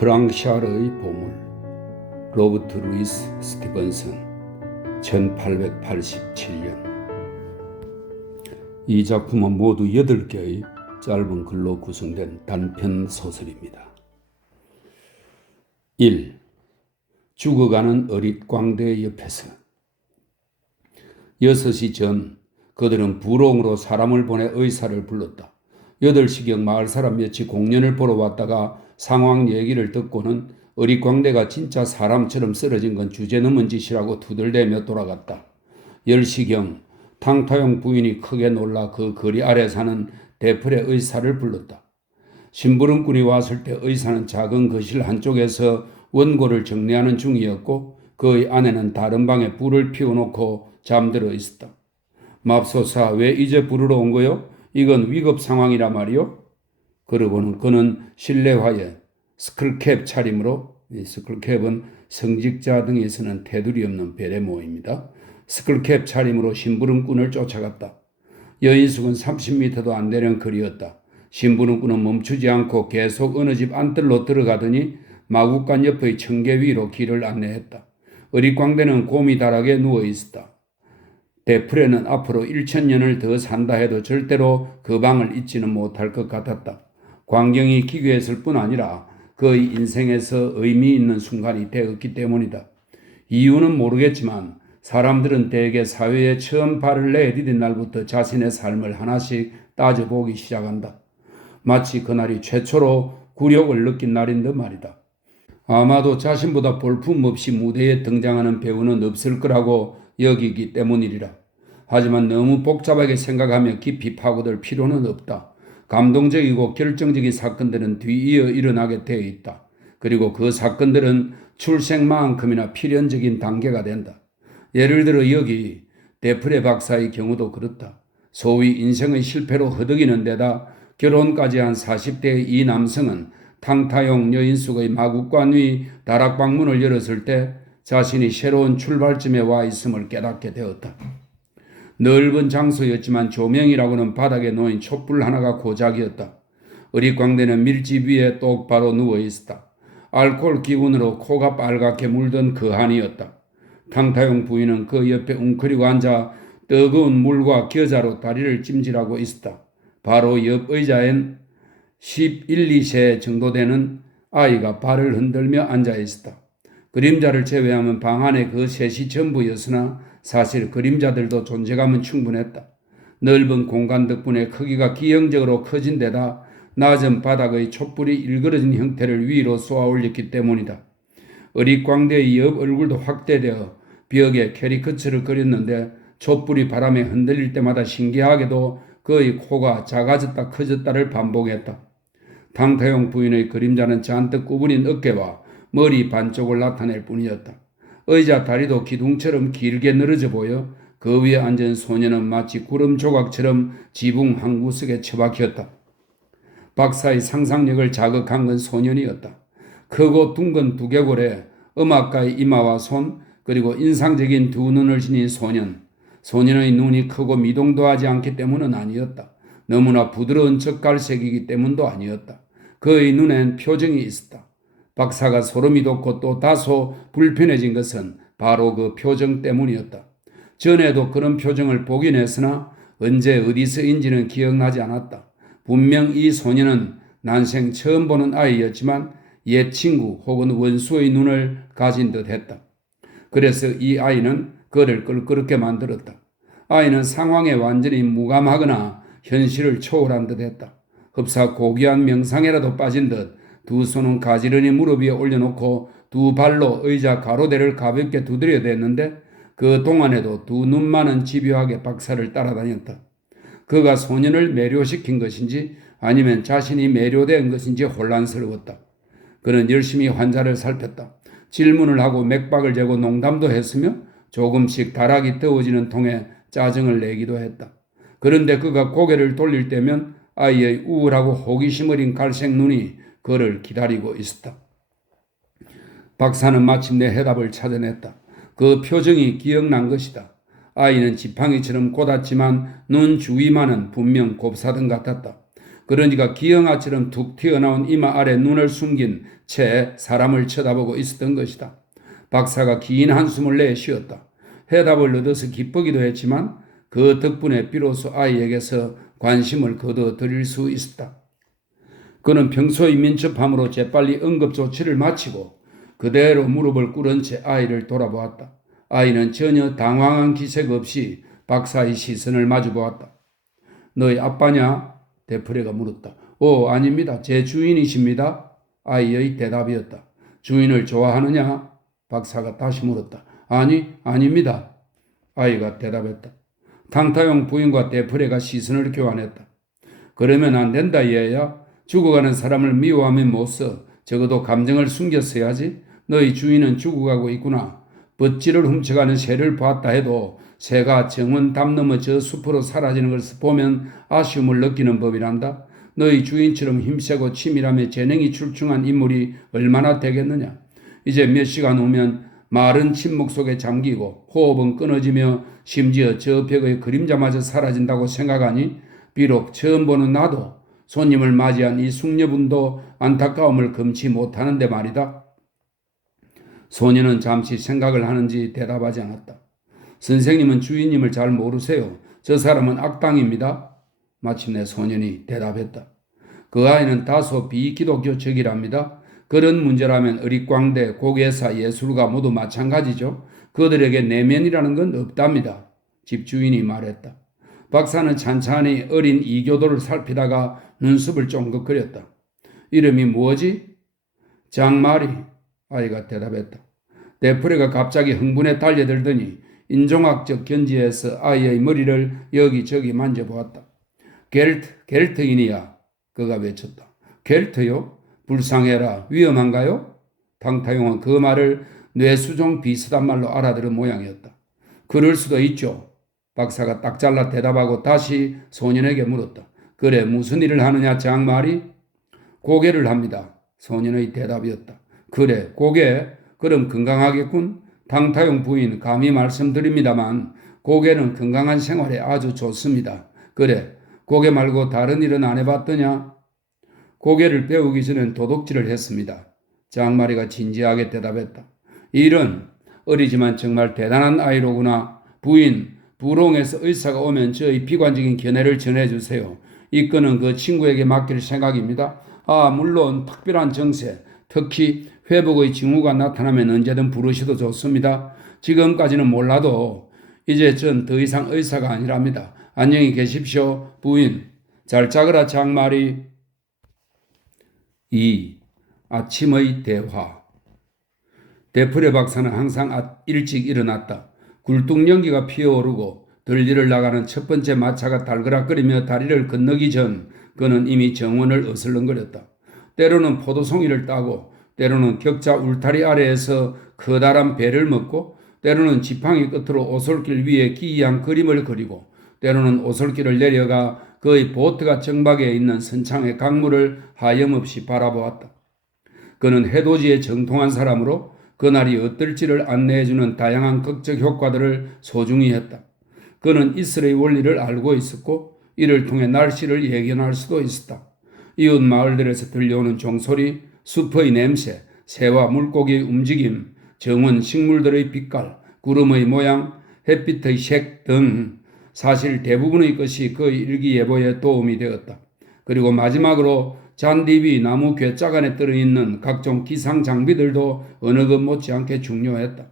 프랑샤르의 보물, 로버트 루이스 스티븐슨, 1887년. 이 작품은 모두 8개의 짧은 글로 구성된 단편 소설입니다. 1. 죽어가는 어릿광대 옆에서. 6시 전 그들은 부롱으로 사람을 보내 의사를 불렀다. 8시경 마을 사람 몇이 공연을 보러 왔다가 상황 얘기를 듣고는 어릿광대가 진짜 사람처럼 쓰러진 건 주제넘은 짓이라고 투덜대며 돌아갔다. 10시경 탕타용 부인이 크게 놀라 그 거리 아래 사는 대풀의 의사를 불렀다. 심부름꾼이 왔을 때 의사는 작은 거실 한쪽에서 원고를 정리하는 중이었고 그의 아내는 다른 방에 불을 피워놓고 잠들어 있었다. 맙소사, 왜 이제 부르러 온 거요? 이건 위급 상황이라 말이요? 그러고는 그는 실내화에 스쿨캡 차림으로, 스쿨캡은 성직자 등에 서는 테두리 없는 베레모입니다. 스쿨캡 차림으로 심부름꾼을 쫓아갔다. 여인숙은 30m도 안 되는 거리였다. 심부름꾼은 멈추지 않고 계속 어느 집 안뜰로 들어가더니 마구간 옆의 청계 위로 길을 안내했다. 어릿광대는 고미다락에 누워있었다. 대풀에는 앞으로 1000년을 더 산다 해도 절대로 그 방을 잊지는 못할 것 같았다. 광경이 기괴했을 뿐 아니라 그의 인생에서 의미 있는 순간이 되었기 때문이다. 이유는 모르겠지만 사람들은 대개 사회에 처음 발을 내디딘 날부터 자신의 삶을 하나씩 따져보기 시작한다. 마치 그날이 최초로 굴욕을 느낀 날인 듯 말이다. 아마도 자신보다 볼품없이 무대에 등장하는 배우는 없을 거라고 여기기 때문이리라. 하지만 너무 복잡하게 생각하며 깊이 파고들 필요는 없다. 감동적이고 결정적인 사건들은 뒤이어 일어나게 되어 있다. 그리고 그 사건들은 출생만큼이나 필연적인 단계가 된다. 예를 들어 여기 데프레 박사의 경우도 그렇다. 소위 인생의 실패로 허덕이는 데다 결혼까지 한 40대의 이 남성은 탕타용 여인숙의 마구간 위 다락방문을 열었을 때 자신이 새로운 출발점에 와 있음을 깨닫게 되었다. 넓은 장소였지만 조명이라고는 바닥에 놓인 촛불 하나가 고작이었다. 어릿광대는 밀집 위에 똑바로 누워있었다. 알코올 기운으로 코가 빨갛게 물든 거한이었다. 탕타용 부인은 그 옆에 웅크리고 앉아 뜨거운 물과 겨자로 다리를 찜질하고 있었다. 바로 옆 의자엔 11, 2세 정도 되는 아이가 발을 흔들며 앉아 있었다. 그림자를 제외하면 방 안에 그 셋이 전부였으나 사실 그림자들도 존재감은 충분했다. 넓은 공간 덕분에 크기가 기형적으로 커진 데다 낮은 바닥의 촛불이 일그러진 형태를 위로 쏘아 올렸기 때문이다. 어릿광대의 옆 얼굴도 확대되어 벽에 캐리커처를 그렸는데 촛불이 바람에 흔들릴 때마다 신기하게도 그의 코가 작아졌다 커졌다를 반복했다. 탕타용 부인의 그림자는 잔뜩 구부린 어깨와 머리 반쪽을 나타낼 뿐이었다. 의자 다리도 기둥처럼 길게 늘어져 보여 그 위에 앉은 소녀는 마치 구름 조각처럼 지붕 한 구석에 처박혔다. 박사의 상상력을 자극한 건 소년이었다. 크고 둥근 두개골에 음악가의 이마와 손, 그리고 인상적인 두 눈을 지닌 소년. 소년의 눈이 크고 미동도 하지 않기 때문은 아니었다. 너무나 부드러운 젓갈색이기 때문도 아니었다. 그의 눈엔 표정이 있었다. 박사가 소름이 돋고 또 다소 불편해진 것은 바로 그 표정 때문이었다. 전에도 그런 표정을 보긴 했으나 언제 어디서인지는 기억나지 않았다. 분명 이 소녀는 난생 처음 보는 아이였지만 옛 친구 혹은 원수의 눈을 가진 듯 했다. 그래서 이 아이는 그를 껄끄럽게 만들었다. 아이는 상황에 완전히 무감하거나 현실을 초월한 듯 했다. 흡사 고귀한 명상에라도 빠진 듯 두 손은 가지런히 무릎 위에 올려놓고 두 발로 의자 가로대를 가볍게 두드려댔는데 그 동안에도 두 눈만은 집요하게 박사를 따라다녔다. 그가 소년을 매료시킨 것인지 아니면 자신이 매료된 것인지 혼란스러웠다. 그는 열심히 환자를 살폈다. 질문을 하고 맥박을 재고 농담도 했으며 조금씩 다락이 뜨거워지는 통에 짜증을 내기도 했다. 그런데 그가 고개를 돌릴 때면 아이의 우울하고 호기심 어린 갈색 눈이 그를 기다리고 있었다. 박사는 마침내 해답을 찾아냈다. 그 표정이 기억난 것이다. 아이는 지팡이처럼 곧았지만 눈 주위만은 분명 곱사등 같았다. 그러니까 기영아처럼 툭 튀어나온 이마 아래 눈을 숨긴 채 사람을 쳐다보고 있었던 것이다. 박사가 긴 한숨을 내 쉬었다. 해답을 얻어서 기쁘기도 했지만 그 덕분에 비로소 아이에게서 관심을 거둬들일 수 있었다. 그는 평소의 민첩함으로 재빨리 응급조치를 마치고 그대로 무릎을 꿇은 채 아이를 돌아보았다. 아이는 전혀 당황한 기색 없이 박사의 시선을 마주보았다. 너희 아빠냐? 데프레가 물었다. 아닙니다. 제 주인이십니다. 아이의 대답이었다. 주인을 좋아하느냐? 박사가 다시 물었다. 아닙니다. 아이가 대답했다. 탕타용 부인과 데프레가 시선을 교환했다. 그러면 안 된다 얘야. 죽어가는 사람을 미워하면 못 써. 적어도 감정을 숨겼어야지. 너희 주인은 죽어가고 있구나. 벗지를 훔쳐가는 새를 봤다 해도 새가 정원 담 넘어 저 숲으로 사라지는 것을 보면 아쉬움을 느끼는 법이란다. 너희 주인처럼 힘세고 치밀함에 재능이 출중한 인물이 얼마나 되겠느냐. 이제 몇 시간 후면 말은 침묵 속에 잠기고 호흡은 끊어지며 심지어 저 벽의 그림자마저 사라진다고 생각하니 비록 처음 보는 나도 손님을 맞이한 이 숙녀분도 안타까움을 금치 못하는데 말이다. 소녀는 잠시 생각을 하는지 대답하지 않았다. 선생님은 주인님을 잘 모르세요. 저 사람은 악당입니다. 마침내 소년이 대답했다. 그 아이는 다소 비기독교적이랍니다. 그런 문제라면 의리광대, 고개사, 예술가 모두 마찬가지죠. 그들에게 내면이라는 건 없답니다. 집주인이 말했다. 박사는 찬찬히 어린 이교도를 살피다가 눈썹을 쫑긋거렸다. 이름이 뭐지? 장마리. 아이가 대답했다. 데프레가 갑자기 흥분에 달려들더니 인종학적 견지에서 아이의 머리를 여기저기 만져보았다. 겔트인이야. 그가 외쳤다. 겔트요? 불쌍해라. 위험한가요? 탕타용은 그 말을 뇌수종 비슷한 말로 알아들은 모양이었다. 그럴 수도 있죠. 박사가 딱 잘라 대답하고 다시 소년에게 물었다. 그래, 무슨 일을 하느냐 장말이? 고개를 합니다. 소년의 대답이었다. 그래, 고개? 그럼 건강하겠군. 탕타용 부인 감히 말씀드립니다만 고개는 건강한 생활에 아주 좋습니다. 그래, 고개 말고 다른 일은 안 해봤더냐? 고개를 배우기 전엔 도둑질을 했습니다. 장마리가 진지하게 대답했다. 이런 어리지만 정말 대단한 아이로구나. 부인, 부롱에서 의사가 오면 저희 비관적인 견해를 전해주세요. 이 건은 그 친구에게 맡길 생각입니다. 물론 특별한 정세, 특히 회복의 징후가 나타나면 언제든 부르셔도 좋습니다. 지금까지는 몰라도 이제 전 더 이상 의사가 아니랍니다. 안녕히 계십시오, 부인. 잘 자거라, 장마리. 2. 아침의 대화. 데프레 박사는 항상 일찍 일어났다. 굴뚝연기가 피어오르고 들리를 나가는 첫 번째 마차가 달그락거리며 다리를 건너기 전 그는 이미 정원을 어슬렁거렸다. 때로는 포도송이를 따고 때로는 격자 울타리 아래에서 커다란 배를 먹고 때로는 지팡이 끝으로 오솔길 위에 기이한 그림을 그리고 때로는 오솔길을 내려가 그의 보트가 정박해 있는 선창의 강물을 하염없이 바라보았다. 그는 해돋이에 정통한 사람으로 그날이 어떨지를 안내해주는 다양한 극적 효과들을 소중히 했다. 그는 이슬의 원리를 알고 있었고 이를 통해 날씨를 예견할 수도 있었다. 이웃 마을들에서 들려오는 종소리, 숲의 냄새, 새와 물고기의 움직임, 정원 식물들의 빛깔, 구름의 모양, 햇빛의 색 등 사실 대부분의 것이 그의 일기예보에 도움이 되었다. 그리고 마지막으로 잔디비, 나무 괴짝 안에 들어있는 각종 기상 장비들도 어느 것 못지않게 중요했다.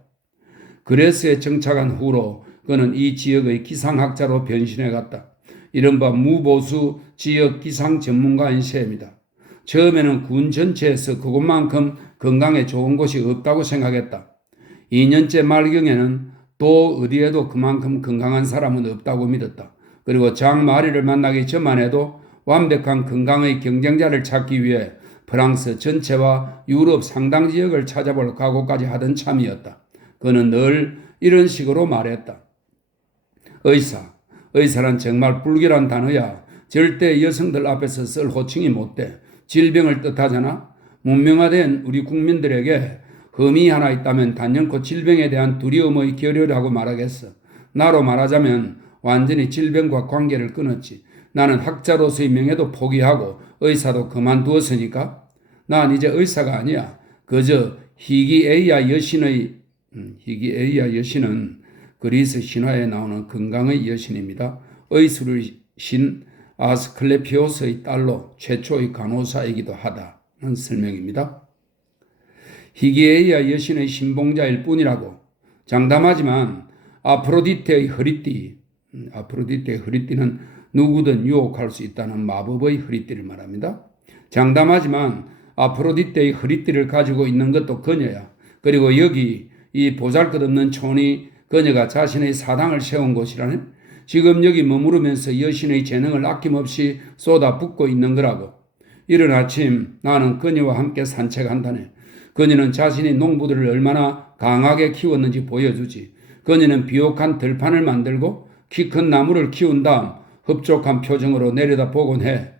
그레스에 정착한 후로 그는 이 지역의 기상학자로 변신해 갔다. 이른바 무보수 지역 기상 전문가인 셈이다. 처음에는 군 전체에서 그곳만큼 건강에 좋은 곳이 없다고 생각했다. 2년째 말경에는 또 어디에도 그만큼 건강한 사람은 없다고 믿었다. 그리고 장마리를 만나기 전만 해도 완벽한 건강의 경쟁자를 찾기 위해 프랑스 전체와 유럽 상당 지역을 찾아볼 각오까지 하던 참이었다. 그는 늘 이런 식으로 말했다. 의사란 정말 불길한 단어야. 절대 여성들 앞에서 쓸 호칭이 못돼. 질병을 뜻하잖아. 문명화된 우리 국민들에게 흠이 하나 있다면 단연코 질병에 대한 두려움의 결여라고 말하겠어. 나로 말하자면 완전히 질병과 관계를 끊었지. 나는 학자로서의 명예도 포기하고 의사도 그만두었으니까 난 이제 의사가 아니야. 그저 히기에이아 여신은 그리스 신화에 나오는 건강의 여신입니다. 의술의 신 아스클레피오스의 딸로 최초의 간호사이기도 하다는 설명입니다. 히기에이아 여신의 신봉자일 뿐이라고 장담하지만 아프로디테의 허리띠는 누구든 유혹할 수 있다는 마법의 허리띠를 말합니다. 장담하지만 아프로디테의 허리띠를 가지고 있는 것도 그녀야. 그리고 여기 이 보잘것없는 촌이 그녀가 자신의 사당을 세운 곳이라네. 지금 여기 머무르면서 여신의 재능을 아낌없이 쏟아붓고 있는 거라고. 이른 아침 나는 그녀와 함께 산책한다네. 그녀는 자신이 농부들을 얼마나 강하게 키웠는지 보여주지. 그녀는 비옥한 들판을 만들고 키 큰 나무를 키운 다음 흡족한 표정으로 내려다보곤 해.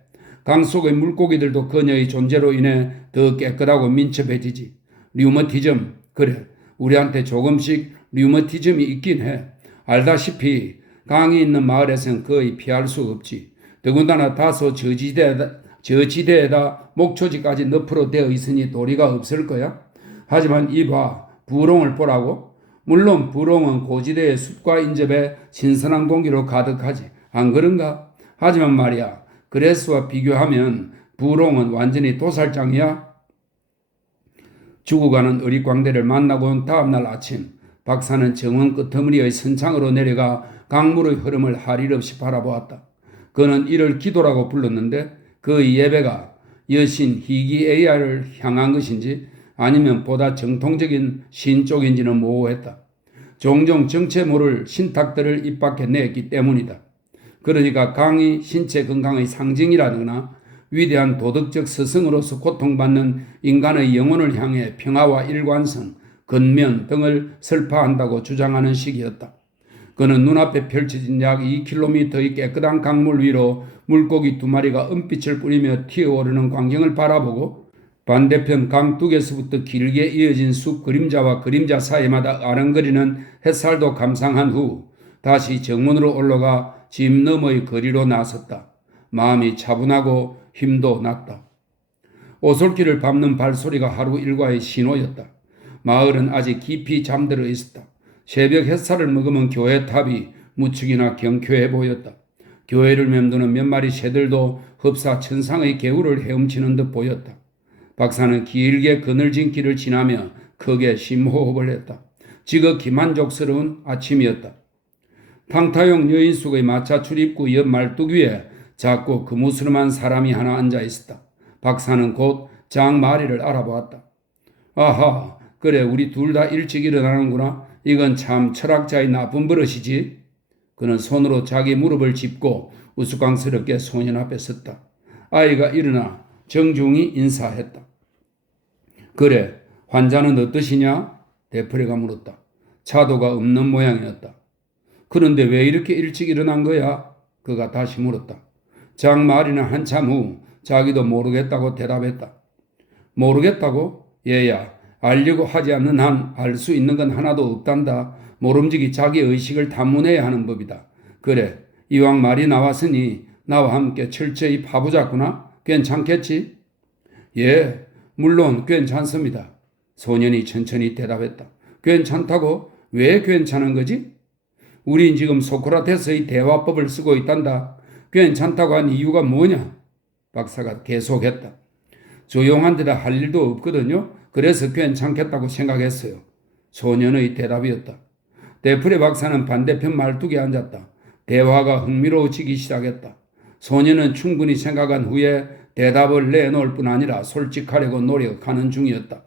강 속의 물고기들도 그녀의 존재로 인해 더 깨끗하고 민첩해지지. 류머티즘, 그래, 우리한테 조금씩 류머티즘이 있긴 해. 알다시피 강이 있는 마을에선 거의 피할 수 없지. 더군다나 다소 저지대에다 목초지까지 늪으로 되어 있으니 도리가 없을 거야. 하지만 이봐, 부롱을 보라고. 물론 부롱은 고지대의 숲과 인접해 신선한 공기로 가득하지. 안 그런가? 하지만 말이야, 그레스와 비교하면 부롱은 완전히 도살장이야. 죽어가는 어릿광대를 만나고 온 다음날 아침, 박사는 정원 끄트머리의 선창으로 내려가 강물의 흐름을 할 일 없이 바라보았다. 그는 이를 기도라고 불렀는데 그 예배가 여신 히기에이아를 향한 것인지 아니면 보다 정통적인 신 쪽인지는 모호했다. 종종 정체 모를 신탁들을 입 밖에 냈기 때문이다. 그러니까 강이 신체 건강의 상징이라거나 위대한 도덕적 스승으로서 고통받는 인간의 영혼을 향해 평화와 일관성, 근면 등을 설파한다고 주장하는 식이었다. 그는 눈앞에 펼쳐진 약 2km의 깨끗한 강물 위로 물고기 2마리가 은빛을 뿌리며 튀어오르는 광경을 바라보고 반대편 강 두 개서부터 길게 이어진 숲 그림자와 그림자 사이마다 아른거리는 햇살도 감상한 후 다시 정문으로 올라가 집 너머의 거리로 나섰다. 마음이 차분하고 힘도 났다. 오솔길을 밟는 발소리가 하루 일과의 신호였다. 마을은 아직 깊이 잠들어 있었다. 새벽 햇살을 머금은 교회 탑이 무척이나 경쾌해 보였다. 교회를 맴도는 몇 마리 새들도 흡사 천상의 개울을 헤엄치는 듯 보였다. 박사는 길게 그늘진 길을 지나며 크게 심호흡을 했다. 지극히 만족스러운 아침이었다. 탕타용 여인숙의 마차 출입구 옆 말뚝 위에 작고 그무스름한 사람이 하나 앉아 있었다. 박사는 곧 장마리를 알아보았다. 아하, 그래, 우리 둘 다 일찍 일어나는구나. 이건 참 철학자의 나쁜 버릇이지. 그는 손으로 자기 무릎을 짚고 우스꽝스럽게 소년 앞에 섰다. 아이가 일어나 정중히 인사했다. 그래, 환자는 어떠시냐? 데프레가 물었다. 차도가 없는 모양이었다. 그런데 왜 이렇게 일찍 일어난 거야? 그가 다시 물었다. 장마리는 한참 후 자기도 모르겠다고 대답했다. 모르겠다고? 얘야, 알려고 하지 않는 한 알 수 있는 건 하나도 없단다. 모름지기 자기 의식을 탐문해야 하는 법이다. 그래, 이왕 말이 나왔으니 나와 함께 철저히 파보자꾸나? 괜찮겠지? 예, 물론 괜찮습니다. 소년이 천천히 대답했다. 괜찮다고? 왜 괜찮은 거지? 우린 지금 소크라테스의 대화법을 쓰고 있단다. 괜찮다고 한 이유가 뭐냐? 박사가 계속했다. 조용한 데다 할 일도 없거든요. 그래서 괜찮겠다고 생각했어요. 소년의 대답이었다. 데프레 박사는 반대편 말뚝에 앉았다. 대화가 흥미로워지기 시작했다. 소년은 충분히 생각한 후에 대답을 내놓을 뿐 아니라 솔직하려고 노력하는 중이었다.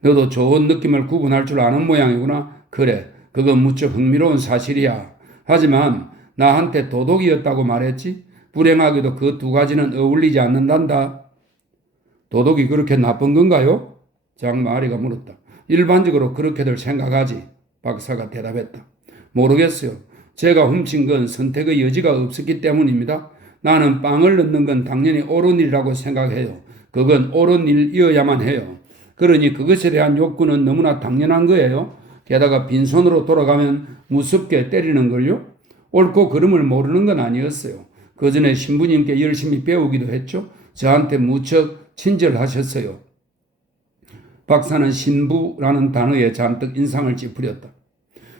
너도 좋은 느낌을 구분할 줄 아는 모양이구나. 그래, 그건 무척 흥미로운 사실이야. 하지만 나한테 도둑이었다고 말했지? 불행하게도 그 두 가지는 어울리지 않는단다. 도둑이 그렇게 나쁜 건가요? 장마리가 물었다. 일반적으로 그렇게들 생각하지. 박사가 대답했다. 모르겠어요. 제가 훔친 건 선택의 여지가 없었기 때문입니다. 나는 빵을 넣는 건 당연히 옳은 일이라고 생각해요. 그건 옳은 일이어야만 해요. 그러니 그것에 대한 욕구는 너무나 당연한 거예요. 게다가 빈손으로 돌아가면 무섭게 때리는 걸요. 옳고 그름을 모르는 건 아니었어요. 그 전에 신부님께 열심히 배우기도 했죠. 저한테 무척 친절하셨어요. 박사는 신부라는 단어에 잔뜩 인상을 찌푸렸다.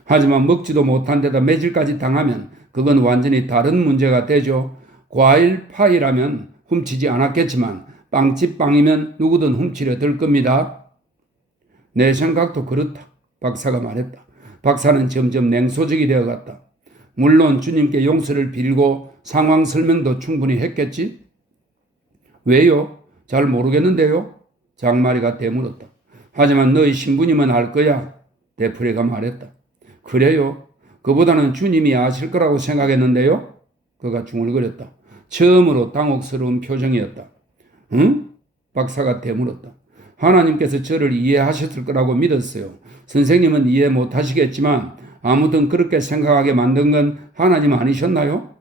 하지만 먹지도 못한 데다 매질까지 당하면 그건 완전히 다른 문제가 되죠. 과일 파이라면 훔치지 않았겠지만 빵집 빵이면 누구든 훔치려 들 겁니다. 내 생각도 그렇다. 박사가 말했다. 박사는 점점 냉소적이 되어갔다. 물론 주님께 용서를 빌고 상황 설명도 충분히 했겠지? 왜요? 잘 모르겠는데요? 장마리가 되물었다. 하지만 너희 신부님은 알 거야. 데프레가 말했다. 그래요? 그보다는 주님이 아실 거라고 생각했는데요? 그가 중얼거렸다. 처음으로 당혹스러운 표정이었다. 응? 박사가 되물었다. 하나님께서 저를 이해하셨을 거라고 믿었어요. 선생님은 이해 못하시겠지만 아무튼 그렇게 생각하게 만든 건 하나님 아니셨나요?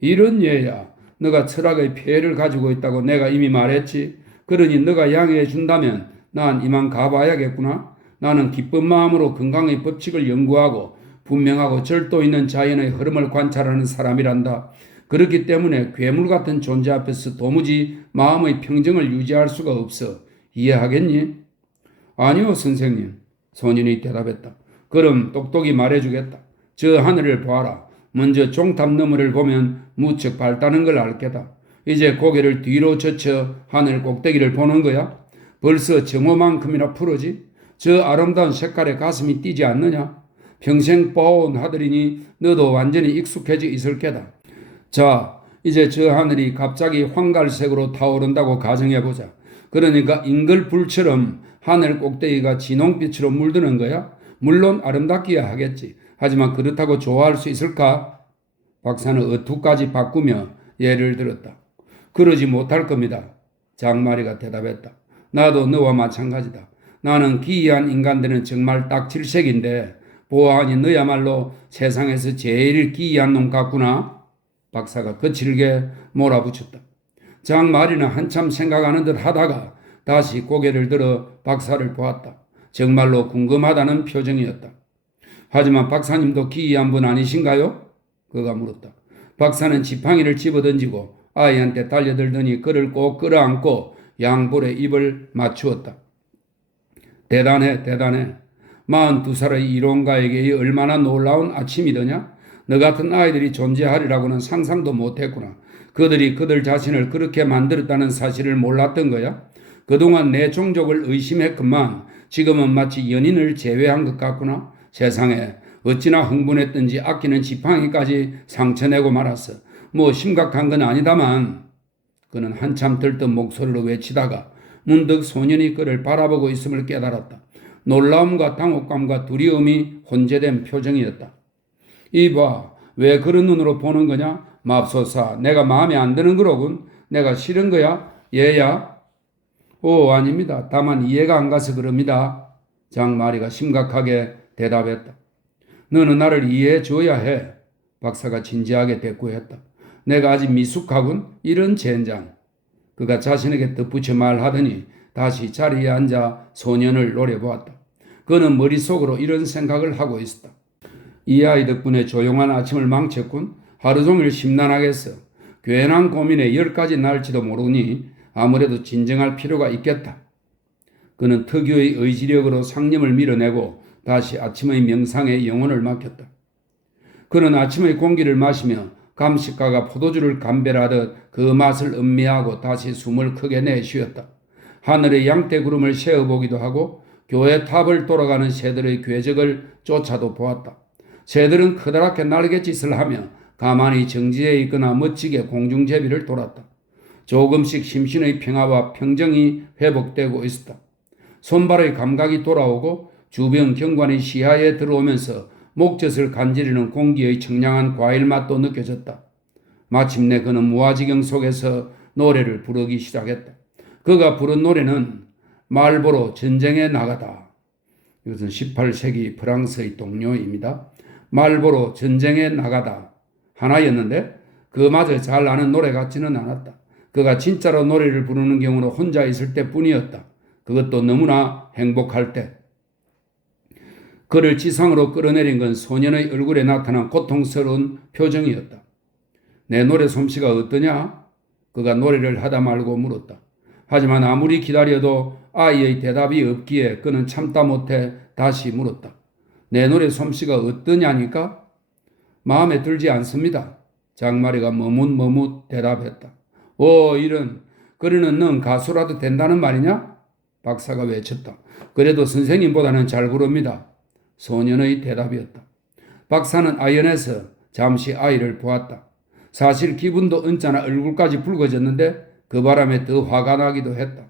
이런 얘야. 너가 철학의 폐해를 가지고 있다고 내가 이미 말했지. 그러니 너가 양해해 준다면 난 이만 가봐야겠구나. 나는 기쁜 마음으로 건강의 법칙을 연구하고 분명하고 절도 있는 자연의 흐름을 관찰하는 사람이란다. 그렇기 때문에 괴물 같은 존재 앞에서 도무지 마음의 평정을 유지할 수가 없어. 이해하겠니? 아니요, 선생님. 소년이 대답했다. 그럼 똑똑히 말해주겠다. 저 하늘을 봐라. 먼저 종탑 너머를 보면 무척 밝다는 걸 알게다. 이제 고개를 뒤로 젖혀 하늘 꼭대기를 보는 거야. 벌써 정오만큼이나 푸르지? 저 아름다운 색깔에 가슴이 뛰지 않느냐? 평생 뽀온 하늘이니 너도 완전히 익숙해져 있을 게다. 자, 이제 저 하늘이 갑자기 황갈색으로 타오른다고 가정해보자. 그러니까 잉글불처럼 하늘 꼭대기가 진홍빛으로 물드는 거야? 물론 아름답기야 하겠지. 하지만 그렇다고 좋아할 수 있을까? 박사는 어투까지 바꾸며 예를 들었다. 그러지 못할 겁니다. 장마리가 대답했다. 나도 너와 마찬가지다. 나는 기이한 인간들은 정말 딱 질색인데 보아하니 너야말로 세상에서 제일 기이한 놈 같구나. 박사가 거칠게 몰아붙였다. 장마리는 한참 생각하는 듯 하다가 다시 고개를 들어 박사를 보았다. 정말로 궁금하다는 표정이었다. 하지만 박사님도 기이한 분 아니신가요? 그가 물었다. 박사는 지팡이를 집어던지고 아이한테 달려들더니 그를 꼭 끌어안고 양볼에 입을 맞추었다. 대단해, 대단해. 42살의 이론가에게 얼마나 놀라운 아침이더냐? 너 같은 아이들이 존재하리라고는 상상도 못했구나. 그들이 그들 자신을 그렇게 만들었다는 사실을 몰랐던 거야? 그동안 내 종족을 의심했건만 지금은 마치 연인을 제외한 것 같구나. 세상에 어찌나 흥분했던지 아끼는 지팡이까지 상처내고 말았어. 뭐 심각한 건 아니다만. 그는 한참 들뜬 목소리로 외치다가 문득 소년이 그를 바라보고 있음을 깨달았다. 놀라움과 당혹감과 두려움이 혼재된 표정이었다. 이봐, 왜 그런 눈으로 보는 거냐? 맙소사, 내가 마음에 안 드는 거로군. 내가 싫은 거야? 얘야? 오, 아닙니다. 다만 이해가 안 가서 그럽니다. 장마리가 심각하게 대답했다. 너는 나를 이해해 줘야 해. 박사가 진지하게 대꾸했다. 내가 아직 미숙하군. 이런 젠장. 그가 자신에게 덧붙여 말하더니 다시 자리에 앉아 소년을 노려보았다. 그는 머릿속으로 이런 생각을 하고 있었다. 이 아이 덕분에 조용한 아침을 망쳤군. 하루 종일 심란하겠어. 괜한 고민에 10가지 날지도 모르니 아무래도 진정할 필요가 있겠다. 그는 특유의 의지력으로 상념을 밀어내고 다시 아침의 명상에 영혼을 맡겼다. 그는 아침의 공기를 마시며 감식가가 포도주를 감별하듯 그 맛을 음미하고 다시 숨을 크게 내쉬었다. 하늘의 양떼구름을 세어보기도 하고 교회 탑을 돌아가는 새들의 궤적을 쫓아도 보았다. 새들은 커다랗게 날갯짓을 하며 가만히 정지해 있거나 멋지게 공중제비를 돌았다. 조금씩 심신의 평화와 평정이 회복되고 있었다. 손발의 감각이 돌아오고 주변 경관이 시야에 들어오면서 목젖을 간지르는 공기의 청량한 과일 맛도 느껴졌다. 마침내 그는 무아지경 속에서 노래를 부르기 시작했다. 그가 부른 노래는 말보로 전쟁에 나가다. 이것은 18세기 프랑스의 동요입니다. 말보로 전쟁에 나가다. 하나였는데 그마저 잘 아는 노래 같지는 않았다. 그가 진짜로 노래를 부르는 경우는 혼자 있을 때뿐이었다. 그것도 너무나 행복할 때. 그를 지상으로 끌어내린 건 소년의 얼굴에 나타난 고통스러운 표정이었다. 내 노래 솜씨가 어떠냐? 그가 노래를 하다 말고 물었다. 하지만 아무리 기다려도 아이의 대답이 없기에 그는 참다 못해 다시 물었다. 내 노래 솜씨가 어떠냐니까? 마음에 들지 않습니다. 장마리가 머뭇머뭇 대답했다. 오, 이런, 그러는 넌 가수라도 된다는 말이냐? 박사가 외쳤다. 그래도 선생님보다는 잘 부릅니다. 소년의 대답이었다. 박사는 아연에서 잠시 아이를 보았다. 사실 기분도 언짢아 얼굴까지 붉어졌는데 그 바람에 더 화가 나기도 했다.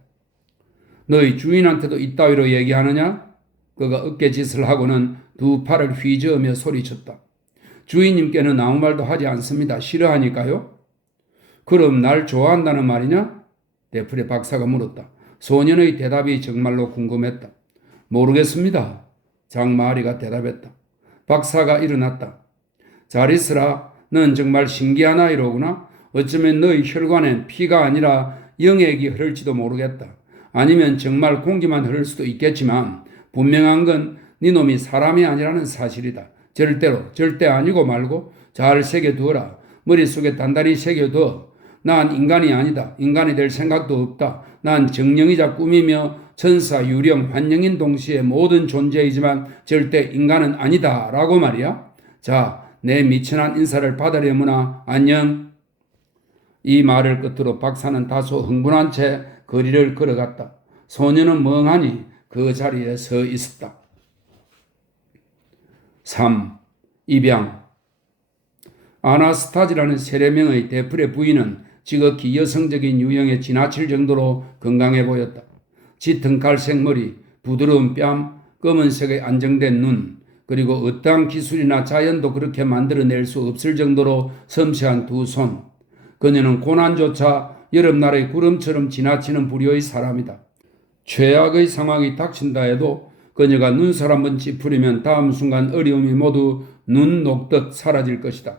너희 주인한테도 이따위로 얘기하느냐? 그가 어깨짓을 하고는 두 팔을 휘저으며 소리쳤다. 주인님께는 아무 말도 하지 않습니다. 싫어하니까요? 그럼 날 좋아한다는 말이냐? 데프레 박사가 물었다. 소년의 대답이 정말로 궁금했다. 모르겠습니다. 장마리가 대답했다. 박사가 일어났다. 잘 있으라. 넌 정말 신기한 아이로구나. 어쩌면 너희 혈관엔 피가 아니라 영액이 흐를지도 모르겠다. 아니면 정말 공기만 흐를 수도 있겠지만 분명한 건 네 놈이 사람이 아니라는 사실이다. 절대 아니고 말고 잘 새겨두어라. 머릿속에 단단히 새겨둬. 난 인간이 아니다. 인간이 될 생각도 없다. 난 정령이자 꿈이며 천사, 유령, 환영인 동시에 모든 존재이지만 절대 인간은 아니다. 라고 말이야. 자, 내 미천한 인사를 받으려무나 안녕. 이 말을 끝으로 박사는 다소 흥분한 채 거리를 걸어갔다. 소년은 멍하니 그 자리에 서 있었다. 3. 입양. 아나스타지라는 세례명의 데프레 부인은 지극히 여성적인 유형에 지나칠 정도로 건강해 보였다. 짙은 갈색 머리, 부드러운 뺨, 검은색의 안정된 눈, 그리고 어떠한 기술이나 자연도 그렇게 만들어낼 수 없을 정도로 섬세한 두 손. 그녀는 고난조차 여름날의 구름처럼 지나치는 부류의 사람이다. 최악의 상황이 닥친다 해도 그녀가 눈살 한번 찌푸리면 다음 순간 어려움이 모두 눈 녹듯 사라질 것이다.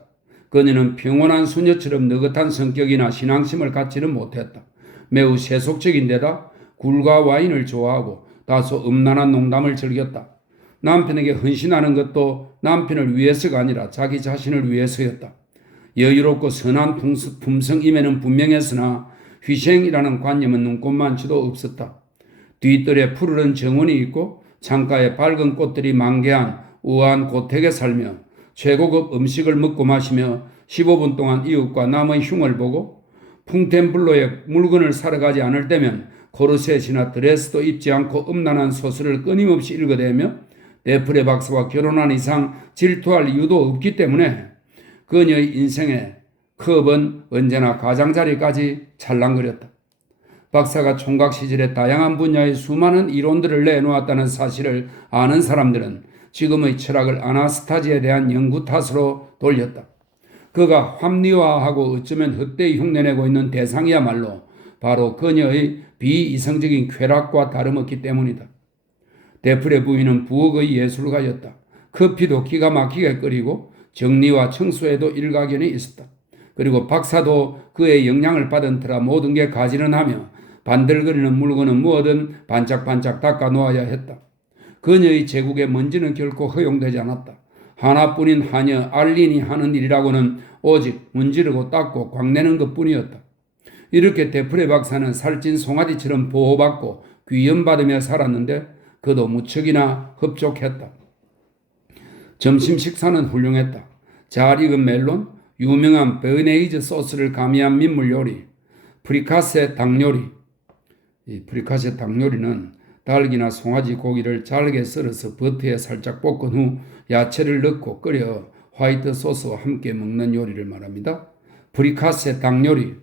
그녀는 평온한 수녀처럼 느긋한 성격이나 신앙심을 갖지는 못했다. 매우 세속적인 데다 굴과 와인을 좋아하고 다소 음란한 농담을 즐겼다. 남편에게 헌신하는 것도 남편을 위해서가 아니라 자기 자신을 위해서였다. 여유롭고 선한 품성임에는 분명했으나 희생이라는 관념은 눈꼽만치도 없었다. 뒷뜰에 푸르른 정원이 있고 창가에 밝은 꽃들이 만개한 우아한 고택에 살며 최고급 음식을 먹고 마시며 15분 동안 이웃과 남의 흉을 보고 풍템블로에 물건을 사러 가지 않을 때면 코르셋이나 드레스도 입지 않고 음란한 소설을 끊임없이 읽어대며 데프레 박사와 결혼한 이상 질투할 이유도 없기 때문에 그녀의 인생의 컵은 언제나 가장자리까지 찰랑거렸다. 박사가 총각 시절에 다양한 분야의 수많은 이론들을 내놓았다는 사실을 아는 사람들은 지금의 철학을 아나스타지에 대한 연구 탓으로 돌렸다. 그가 합리화하고 어쩌면 헛되이 흉내내고 있는 대상이야말로 바로 그녀의 비이성적인 쾌락과 다름없기 때문이다. 데프레 부인은 부엌의 예술가였다. 커피도 기가 막히게 끓이고 정리와 청소에도 일가견이 있었다. 그리고 박사도 그의 영향을 받은 터라 모든 게 가지런하며 반들거리는 물건은 뭐든 반짝반짝 닦아 놓아야 했다. 그녀의 제국의 먼지는 결코 허용되지 않았다. 하나뿐인 하녀 알린이 하는 일이라고는 오직 문지르고 닦고 광내는 것뿐이었다. 이렇게 데프레 박사는 살찐 송아지처럼 보호받고 귀염받으며 살았는데 그도 무척이나 흡족했다. 점심 식사는 훌륭했다. 잘 익은 멜론, 유명한 베네이즈 소스를 가미한 민물 요리, 프리카세 닭요리. 이 프리카세 닭요리는 닭이나 송아지 고기를 잘게 썰어서 버터에 살짝 볶은 후 야채를 넣고 끓여 화이트 소스와 함께 먹는 요리를 말합니다. 프리카세 닭요리.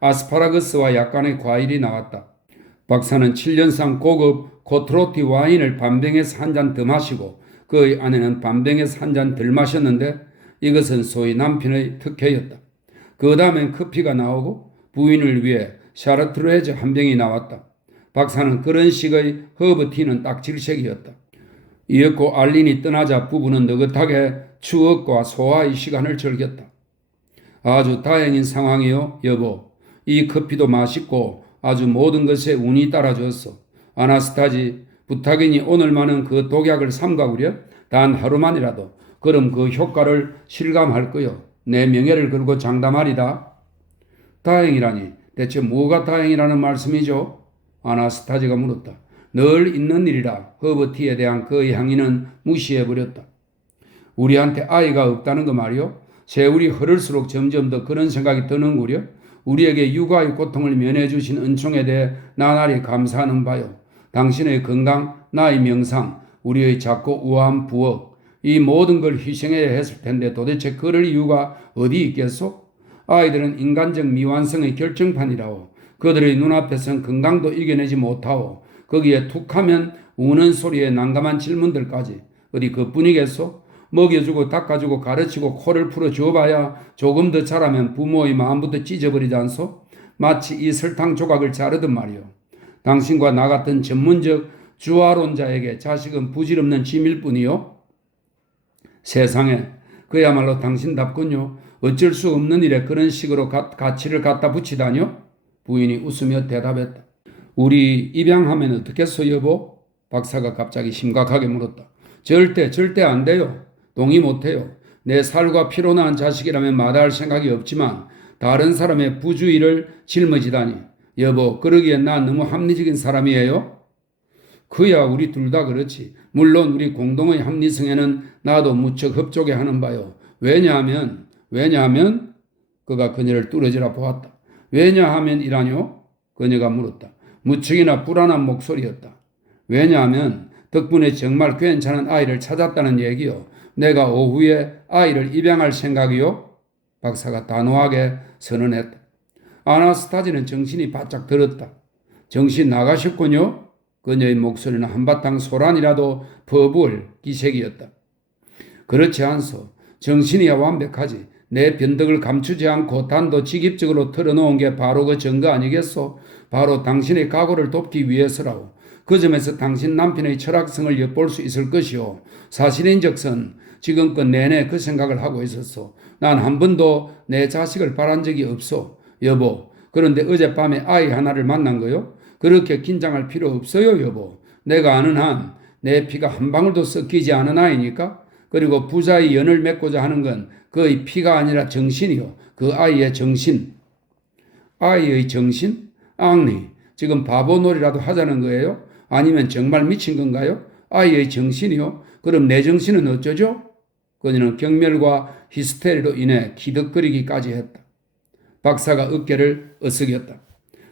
아스파라거스와 약간의 과일이 나왔다. 박사는 7년산 고급 코트로티 와인을 반병에서 한 잔 더 마시고 그의 아내는 반병에서 한 잔 덜 마셨는데 이것은 소위 남편의 특혜였다. 그 다음엔 커피가 나오고 부인을 위해 샤르트레즈 한 병이 나왔다. 박사는 그런 식의 허브티는 딱 질색이었다. 이었고 알린이 떠나자 부부는 느긋하게 추억과 소화의 시간을 즐겼다. 아주 다행인 상황이요, 여보. 이 커피도 맛있고 아주 모든 것에 운이 따라줬어. 아나스타지, 부탁이니 오늘만은 그 독약을 삼가구려 단 하루만이라도. 그럼 그 효과를 실감할 거요. 내 명예를 걸고 장담하리다. 다행이라니 대체 뭐가 다행이라는 말씀이죠? 아나스타지가 물었다. 늘 있는 일이라 허버티에 대한 그의 항의는 무시해버렸다. 우리한테 아이가 없다는 거 말이요? 세월이 흐를수록 점점 더 그런 생각이 드는구려. 우리에게 육아의 고통을 면해주신 은총에 대해 나날이 감사하는 바요. 당신의 건강, 나의 명상, 우리의 작고 우아한 부엌, 이 모든 걸 희생해야 했을 텐데 도대체 그럴 이유가 어디 있겠소? 아이들은 인간적 미완성의 결정판이라오. 그들의 눈앞에선 건강도 이겨내지 못하오. 거기에 툭하면 우는 소리에 난감한 질문들까지. 어디 그뿐이겠소? 먹여주고 닦아주고 가르치고 코를 풀어 줘봐야 조금 더 자라면 부모의 마음부터 찢어버리지 않소? 마치 이 설탕 조각을 자르듯 말이오. 당신과 나 같은 전문적 주화론자에게 자식은 부질없는 짐일 뿐이요. 세상에 그야말로 당신답군요. 어쩔 수 없는 일에 그런 식으로 가치를 갖다 붙이다뇨? 부인이 웃으며 대답했다. 우리 입양하면 어떻겠소 여보? 박사가 갑자기 심각하게 물었다. 절대 안 돼요. 동의 못해요. 내 살과 피로 낳은 자식이라면 마다할 생각이 없지만 다른 사람의 부주의를 짊어지다니. 여보, 그러기엔 나 너무 합리적인 사람이에요? 그야 우리 둘 다 그렇지. 물론 우리 공동의 합리성에는 나도 무척 흡족해 하는 바요. 왜냐하면 그가 그녀를 뚫어지라 보았다. 왜냐하면이라뇨? 그녀가 물었다. 무척이나 불안한 목소리였다. 왜냐하면 덕분에 정말 괜찮은 아이를 찾았다는 얘기요. 내가 오후에 아이를 입양할 생각이요? 박사가 단호하게 선언했다. 아나스타지는 정신이 바짝 들었다. 정신 나가셨군요? 그녀의 목소리는 한바탕 소란이라도 퍼부을 기색이었다. 그렇지 않소. 정신이야 완벽하지. 내 변덕을 감추지 않고 단도직입적으로 털어놓은 게 바로 그 증거 아니겠소? 바로 당신의 각오를 돕기 위해서라오. 그 점에서 당신 남편의 철학성을 엿볼 수 있을 것이오. 사실인즉슨 지금껏 내내 그 생각을 하고 있었소. 난 한 번도 내 자식을 바란 적이 없소. 여보, 그런데 어젯밤에 아이 하나를 만난 거요? 그렇게 긴장할 필요 없어요, 여보. 내가 아는 한 내 피가 한 방울도 섞이지 않은 아이니까. 그리고 부자의 연을 맺고자 하는 건 그의 피가 아니라 정신이요. 그 아이의 정신. 아이의 정신? 앙리, 지금 바보놀이라도 하자는 거예요? 아니면 정말 미친 건가요? 아이의 정신이요? 그럼 내 정신은 어쩌죠? 그녀는 경멸과 히스테리로 인해 기득거리기까지 했다. 박사가 어깨를 으쓱였다.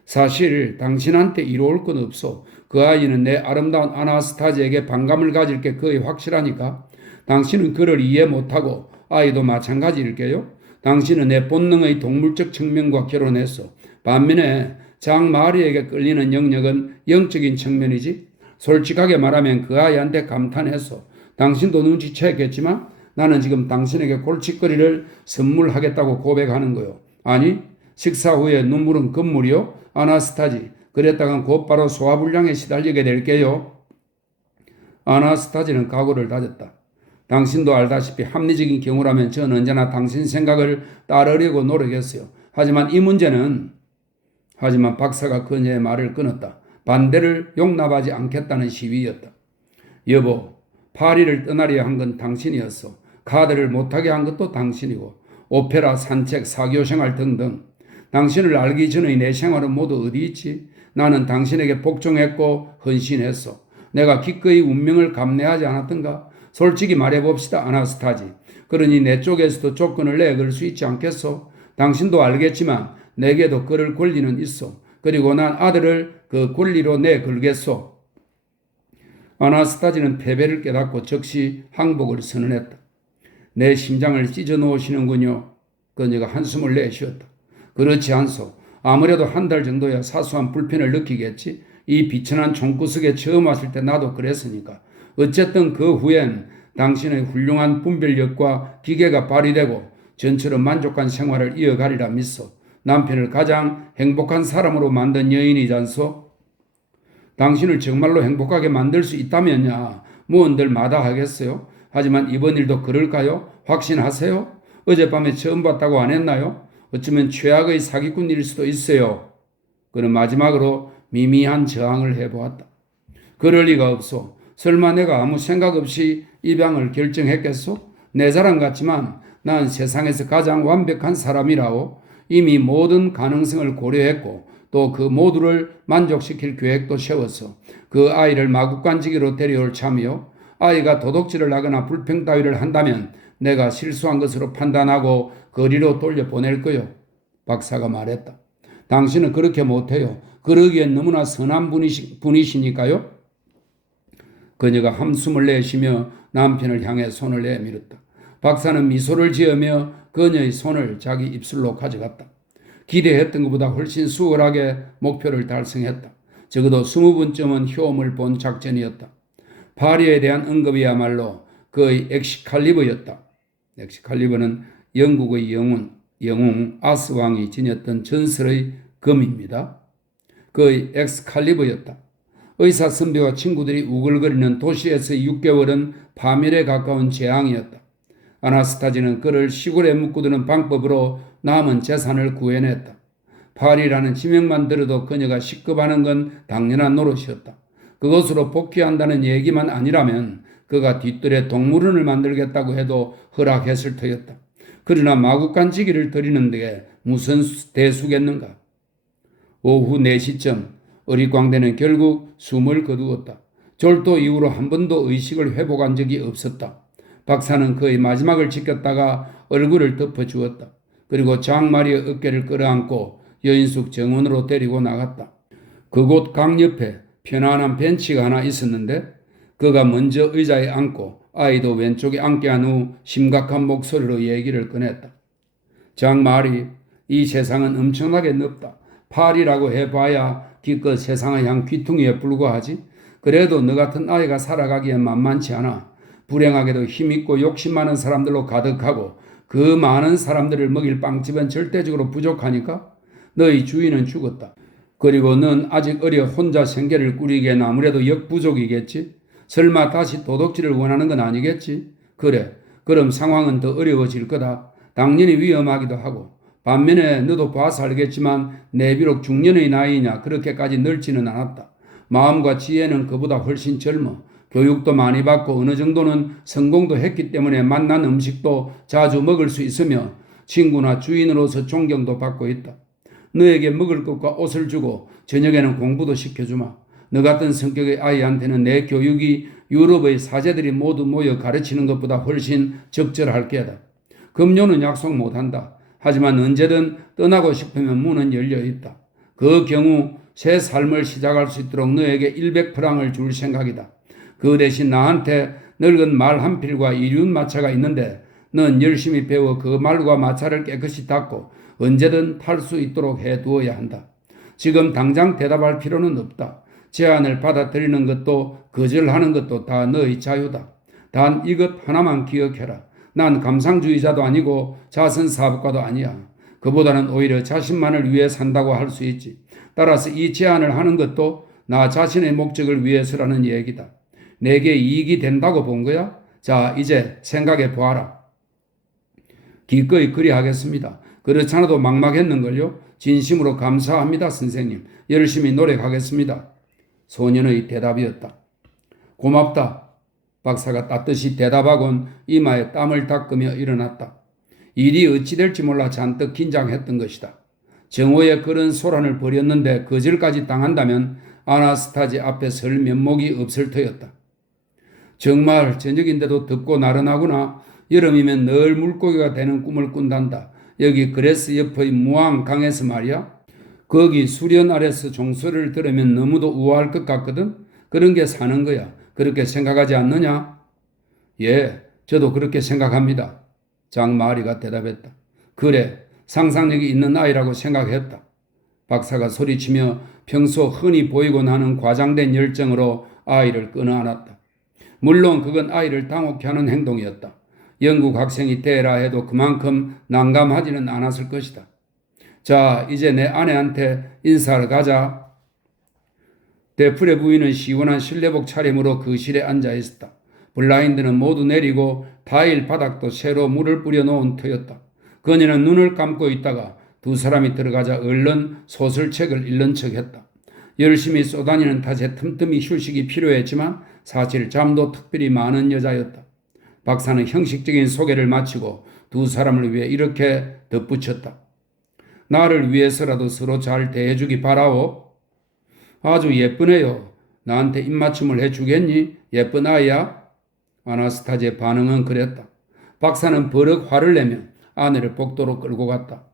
사실 당신한테 이로울 건 없어. 그 아이는 내 아름다운 아나스타지에게 반감을 가질 게 거의 확실하니까. 당신은 그를 이해 못하고 아이도 마찬가지일게요. 당신은 내 본능의 동물적 측면과 결혼했어. 반면에 장마리에게 끌리는 영역은 영적인 측면이지. 솔직하게 말하면 그 아이한테 감탄했어. 당신도 눈치챘겠지만 나는 지금 당신에게 골칫거리를 선물하겠다고 고백하는 거요. 아니, 식사 후에 눈물은 금물이요. 아나스타지, 그랬다간 곧바로 소화불량에 시달리게 될게요. 아나스타지는 각오를 다졌다. 당신도 알다시피 합리적인 경우라면 전 언제나 당신 생각을 따르려고 노력했어요. 하지만 박사가 그녀의 말을 끊었다. 반대를 용납하지 않겠다는 시위였다. 여보, 파리를 떠나려 한 건 당신이었어. 카드를 못하게 한 것도 당신이고 오페라, 산책, 사교생활 등등. 당신을 알기 전의 내 생활은 모두 어디 있지? 나는 당신에게 복종했고 헌신했어. 내가 기꺼이 운명을 감내하지 않았던가? 솔직히 말해봅시다, 아나스타지. 그러니 내 쪽에서도 조건을 내걸 수 있지 않겠소? 당신도 알겠지만 내게도 그럴 권리는 있어. 그리고 난 아들을 그 권리로 내걸겠소. 아나스타지는 패배를 깨닫고 즉시 항복을 선언했다. 내 심장을 찢어 놓으시는군요. 그녀가 한숨을 내쉬었다. 그렇지 않소. 아무래도 한 달 정도야 사소한 불편을 느끼겠지. 이 비천한 총구석에 처음 왔을 때 나도 그랬으니까. 어쨌든 그 후엔 당신의 훌륭한 분별력과 기계가 발휘되고 전처럼 만족한 생활을 이어가리라 믿소. 남편을 가장 행복한 사람으로 만든 여인이지 않소? 당신을 정말로 행복하게 만들 수 있다면야 무언들 마다하겠어요? 하지만 이번 일도 그럴까요? 확신하세요? 어젯밤에 처음 봤다고 안 했나요? 어쩌면 최악의 사기꾼일 수도 있어요. 그는 마지막으로 미미한 저항을 해보았다. 그럴 리가 없소. 설마 내가 아무 생각 없이 입양을 결정했겠소? 내 자랑 같지만 난 세상에서 가장 완벽한 사람이라고 이미 모든 가능성을 고려했고 또 그 모두를 만족시킬 계획도 세웠어. 그 아이를 마구간지기로 데려올 참이요. 아이가 도둑질을 하거나 불평 따위를 한다면 내가 실수한 것으로 판단하고 거리로 돌려보낼 거요. 박사가 말했다. 당신은 그렇게 못해요. 그러기엔 너무나 선한 분이시니까요. 그녀가 한숨을 내쉬며 남편을 향해 손을 내밀었다. 박사는 미소를 지으며 그녀의 손을 자기 입술로 가져갔다. 기대했던 것보다 훨씬 수월하게 목표를 달성했다. 적어도 20분쯤은 효험을 본 작전이었다. 파리에 대한 언급이야말로 그의 엑시칼리버였다. 엑시칼리버는 영국의 영웅 아스왕이 지녔던 전설의 검입니다. 그의 엑스칼리버였다. 의사 선배와 친구들이 우글거리는 도시에서의 6개월은 파멸에 가까운 재앙이었다. 아나스타지는 그를 시골에 묶어두는 방법으로 남은 재산을 구해냈다. 파리라는 지명만 들어도 그녀가 식겁하는 건 당연한 노릇이었다. 그것으로 복귀한다는 얘기만 아니라면 그가 뒷뜰에 동물원을 만들겠다고 해도 허락했을 터였다. 그러나 마구간지기를 드리는 데 무슨 대수겠는가. 오후 4시쯤 어릿광대는 결국 숨을 거두었다. 졸도 이후로 한 번도 의식을 회복한 적이 없었다. 박사는 그의 마지막을 지켰다가 얼굴을 덮어주었다. 그리고 장마리의 어깨를 끌어안고 여인숙 정원으로 데리고 나갔다. 그곳 강 옆에 편안한 벤치가 하나 있었는데 그가 먼저 의자에 앉고 아이도 왼쪽에 앉게 한 후 심각한 목소리로 얘기를 꺼냈다. 장마리, 이 세상은 엄청나게 넓다. 파리라고 해봐야 기껏 세상의 한 귀퉁이에 불과하지. 그래도 너 같은 아이가 살아가기엔 만만치 않아. 불행하게도 힘있고 욕심 많은 사람들로 가득하고 그 많은 사람들을 먹일 빵집은 절대적으로 부족하니까 너희 주인은 죽었다. 그리고 넌 아직 어려 혼자 생계를 꾸리기엔 아무래도 역부족이겠지. 설마 다시 도둑질을 원하는 건 아니겠지. 그래, 그럼 상황은 더 어려워질 거다. 당연히 위험하기도 하고 반면에 너도 봐서 알겠지만 내 비록 중년의 나이냐 그렇게까지 늙지는 않았다. 마음과 지혜는 그보다 훨씬 젊어. 교육도 많이 받고 어느 정도는 성공도 했기 때문에 맛난 음식도 자주 먹을 수 있으며 친구나 주인으로서 존경도 받고 있다. 너에게 먹을 것과 옷을 주고 저녁에는 공부도 시켜주마. 너 같은 성격의 아이한테는 내 교육이 유럽의 사제들이 모두 모여 가르치는 것보다 훨씬 적절할 게다. 금요는 약속 못한다. 하지만 언제든 떠나고 싶으면 문은 열려있다. 그 경우 새 삶을 시작할 수 있도록 너에게 100프랑을 줄 생각이다. 그 대신 나한테 늙은 말 한 필과 이륜 마차가 있는데 넌 열심히 배워 그 말과 마차를 깨끗이 닦고 언제든 탈 수 있도록 해두어야 한다. 지금 당장 대답할 필요는 없다. 제안을 받아들이는 것도 거절하는 것도 다 너의 자유다. 단 이것 하나만 기억해라. 난 감상주의자도 아니고 자선사업가도 아니야. 그보다는 오히려 자신만을 위해 산다고 할 수 있지. 따라서 이 제안을 하는 것도 나 자신의 목적을 위해서라는 얘기다. 내게 이익이 된다고 본 거야? 자, 이제 생각해 보아라. 기꺼이 그리하겠습니다. 그렇지 않아도 막막했는걸요. 진심으로 감사합니다, 선생님. 열심히 노력하겠습니다. 소년의 대답이었다. 고맙다. 박사가 따뜻이 대답하곤 이마에 땀을 닦으며 일어났다. 일이 어찌 될지 몰라 잔뜩 긴장했던 것이다. 정오에 그런 소란을 벌였는데 거절까지 당한다면 아나스타지 앞에 설 면목이 없을 터였다. 정말 저녁인데도 덥고 나른하구나. 여름이면 늘 물고기가 되는 꿈을 꾼단다. 여기 그레스 옆의 무앙 강에서 말이야. 거기 수련 아래서 종소리를 들으면 너무도 우아할 것 같거든. 그런 게 사는 거야. 그렇게 생각하지 않느냐? 예, 저도 그렇게 생각합니다. 장마리가 대답했다. 그래, 상상력이 있는 아이라고 생각했다. 박사가 소리치며 평소 흔히 보이곤 하는 과장된 열정으로 아이를 끌어안았다. 물론 그건 아이를 당혹케 하는 행동이었다. 영국 학생이 되라 해도 그만큼 난감하지는 않았을 것이다. 자, 이제 내 아내한테 인사를 가자. 데프레 부인은 시원한 실내복 차림으로 거실에 앉아 있었다. 블라인드는 모두 내리고 타일 바닥도 새로 물을 뿌려 놓은 터였다. 그녀는 눈을 감고 있다가 두 사람이 들어가자 얼른 소설책을 읽는 척했다. 열심히 쏘다니는 탓에 틈틈이 휴식이 필요했지만 사실 잠도 특별히 많은 여자였다. 박사는 형식적인 소개를 마치고 두 사람을 위해 이렇게 덧붙였다. 나를 위해서라도 서로 잘 대해주기 바라오. 아주 예쁘네요. 나한테 입맞춤을 해주겠니? 예쁜 아이야? 아나스타지의 반응은 그랬다. 박사는 버럭 화를 내며 아내를 복도로 끌고 갔다.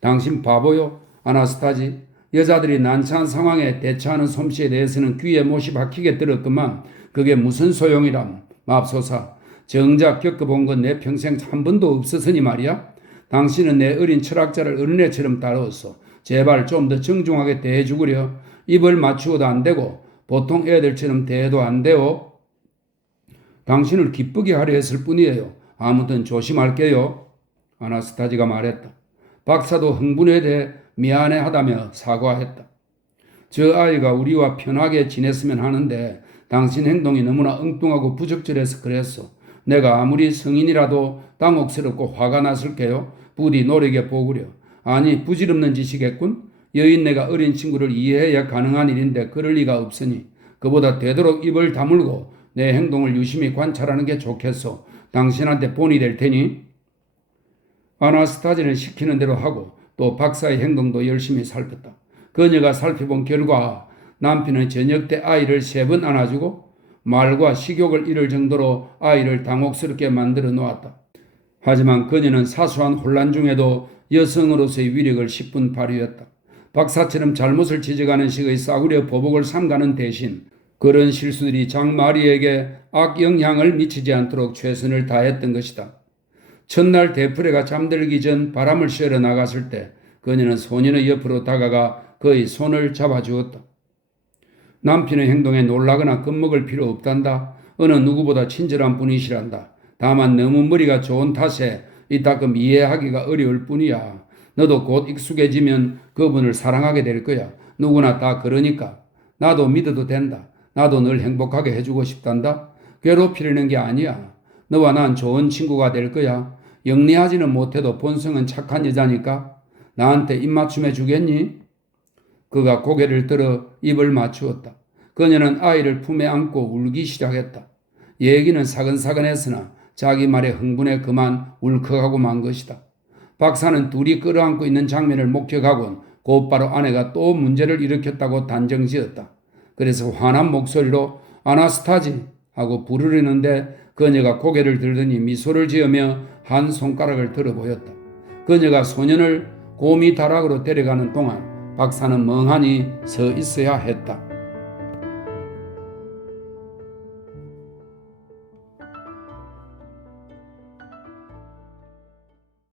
당신 바보요? 아나스타지. 여자들이 난처한 상황에 대처하는 솜씨에 대해서는 귀에 못이 박히게 들었구만. 그게 무슨 소용이람. 맙소사. 정작 겪어본 건 내 평생 한 번도 없었으니 말이야. 당신은 내 어린 철학자를 어린애처럼 다루었어. 제발 좀 더 정중하게 대해주구려. 입을 맞추어도 안 되고 보통 애들처럼 대해도 안 돼요. 당신을 기쁘게 하려 했을 뿐이에요. 아무튼 조심할게요. 아나스타지가 말했다. 박사도 흥분에 대해 미안해하다며 사과했다. 저 아이가 우리와 편하게 지냈으면 하는데 당신 행동이 너무나 엉뚱하고 부적절해서 그랬어. 내가 아무리 성인이라도 당혹스럽고 화가 났을게요. 부디 노력해보구려. 아니 부질없는 짓이겠군. 여인네가 어린 친구를 이해해야 가능한 일인데 그럴 리가 없으니 그보다 되도록 입을 다물고 내 행동을 유심히 관찰하는 게 좋겠소. 당신한테 본이 될 테니. 아나스타지는 시키는 대로 하고 또 박사의 행동도 열심히 살폈다. 그녀가 살펴본 결과 남편은 저녁 때 아이를 3번 안아주고 말과 식욕을 잃을 정도로 아이를 당혹스럽게 만들어 놓았다. 하지만 그녀는 사소한 혼란 중에도 여성으로서의 위력을 10분 발휘했다. 박사처럼 잘못을 지적하는 식의 싸구려 보복을 삼가는 대신 그런 실수들이 장마리에게 악영향을 미치지 않도록 최선을 다했던 것이다. 첫날 데프레가 잠들기 전 바람을 쐬러 나갔을 때 그녀는 소년의 옆으로 다가가 그의 손을 잡아주었다. 남편의 행동에 놀라거나 겁먹을 필요 없단다. 어느 누구보다 친절한 분이시란다. 다만 너무 머리가 좋은 탓에 이따금 이해하기가 어려울 뿐이야. 너도 곧 익숙해지면 그분을 사랑하게 될 거야. 누구나 다 그러니까. 나도 믿어도 된다. 나도 늘 행복하게 해주고 싶단다. 괴롭히려는 게 아니야. 너와 난 좋은 친구가 될 거야. 영리하지는 못해도 본성은 착한 여자니까. 나한테 입맞춤 해주겠니? 그가 고개를 들어 입을 맞추었다. 그녀는 아이를 품에 안고 울기 시작했다. 얘기는 사근사근했으나 자기 말에 흥분해 그만 울컥하고 만 것이다. 박사는 둘이 끌어안고 있는 장면을 목격하곤 곧바로 아내가 또 문제를 일으켰다고 단정지었다. 그래서 화난 목소리로 아나스타지 하고 부르려는데 그녀가 고개를 들더니 미소를 지으며 한 손가락을 들어 보였다. 그녀가 소년을 고미다락으로 데려가는 동안 박사는 멍하니 서 있어야 했다.